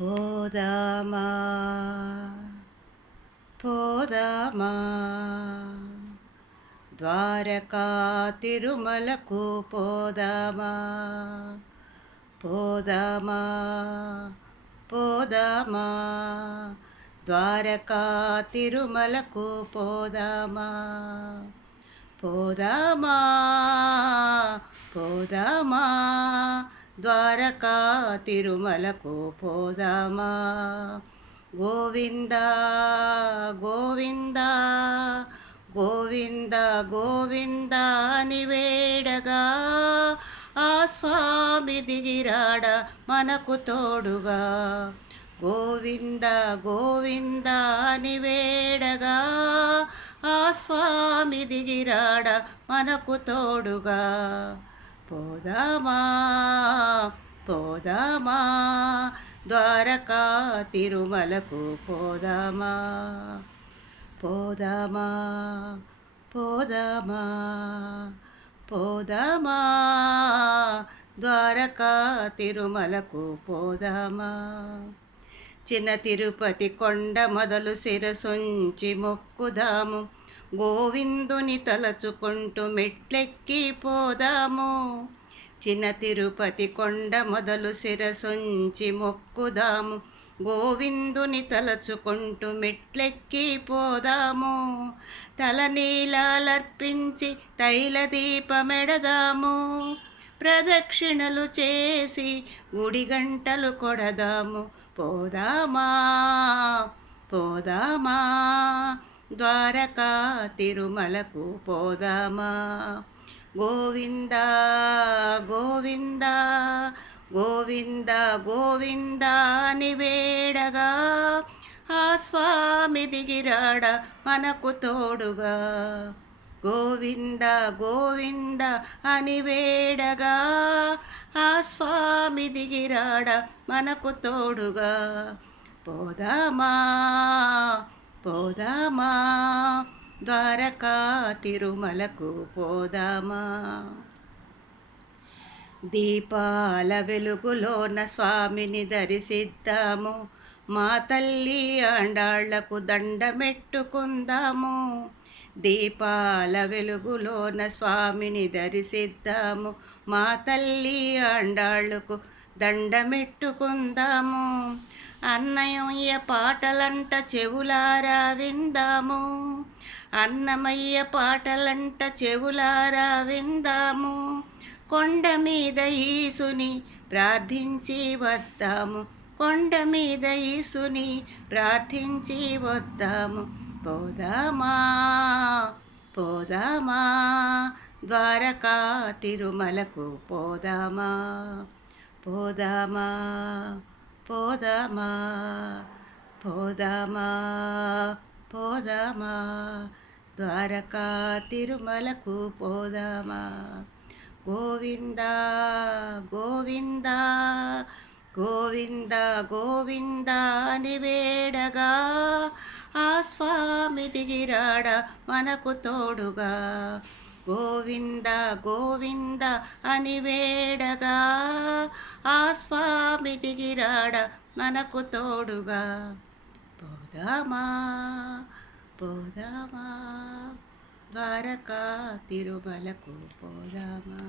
పోదామా పోదామా ద్వారకా తిరుమలకు పోదామా పోదామా పోదామా ద్వారకా తిరుమలకు పోదామా పోదామా పోదామా ద్వారకా తిరుమలకు పోదామా గోవింద గోవింద గోవింద గోవింద అని వేడగా ఆ స్వామి దిగిరాడ మనకు తోడుగా గోవింద గోవింద అని వేడగా ఆ స్వామి దిగిరాడ మనకు తోడుగా పోదామా పోదామా ద్వారకా తిరుమలకు పోదామా పోదామా పోదామా పోదామా ద్వారకా తిరుమలకు పోదామా చిన్న తిరుపతి కొండ మొదలు శిరసొంచి మొక్కుదాము గోవిందుని తలచుకుంటూ మెట్లెక్కి పోదాము చిన్న తిరుపతి కొండ మొదలు శిరసొంచి మొక్కుదాము గోవిందుని తలచుకుంటూ మెట్లెక్కి పోదాము తలనీలాలర్పించి తైల దీపమెడదాము ప్రదక్షిణలు చేసి గుడి గంటలు కొడదాము పోదామా పోదామా ద్వారకా తిరుమలకు పోదామా గోవింద గోవింద గోవింద గోవింద అని వేడగా ఆ స్వామి దిగిరాడ మనకు తోడుగా గోవింద గోవింద అని వేడగా ఆ స్వామి దిగిరాడ మనకు తోడుగా పోదామా పోదామా ద్వారకా తిరుమలకు పోదామా దీపాల వెలుగులోన స్వామిని దర్శిద్దాము మా తల్లి ఆండాళ్లకు దండమెట్టుకుందాము దీపాల వెలుగులోన స్వామిని దర్శిద్దాము మా తల్లి ఆండాళ్లకు దండమెట్టుకుందాము అన్నమయ్య పాటలంట చెవులారా విందాము అన్నమయ్య పాటలంట చెవులారా విందాము కొండ మీద ఈసుని ప్రార్థించి వద్దాము కొండ మీద ఈసుని ప్రార్థించి వద్దాము పోదామా పోదామా ద్వారకా తిరుమలకు పోదామా పోదామా పోదామా పోదామా పోదామా ద్వారకా తిరుమలకు పోదామా గోవింద గోవింద గోవింద గోవింద అని వేడగా ఆ స్వామి దిగిరాడ మనకు తోడుగా గోవింద గోవింద అని వేడగా ఆ స్వామి దిగిరాడ మనకు తోడుగా పోదామా పోదామా ద్వారకా తిరుమలకు పోదామా.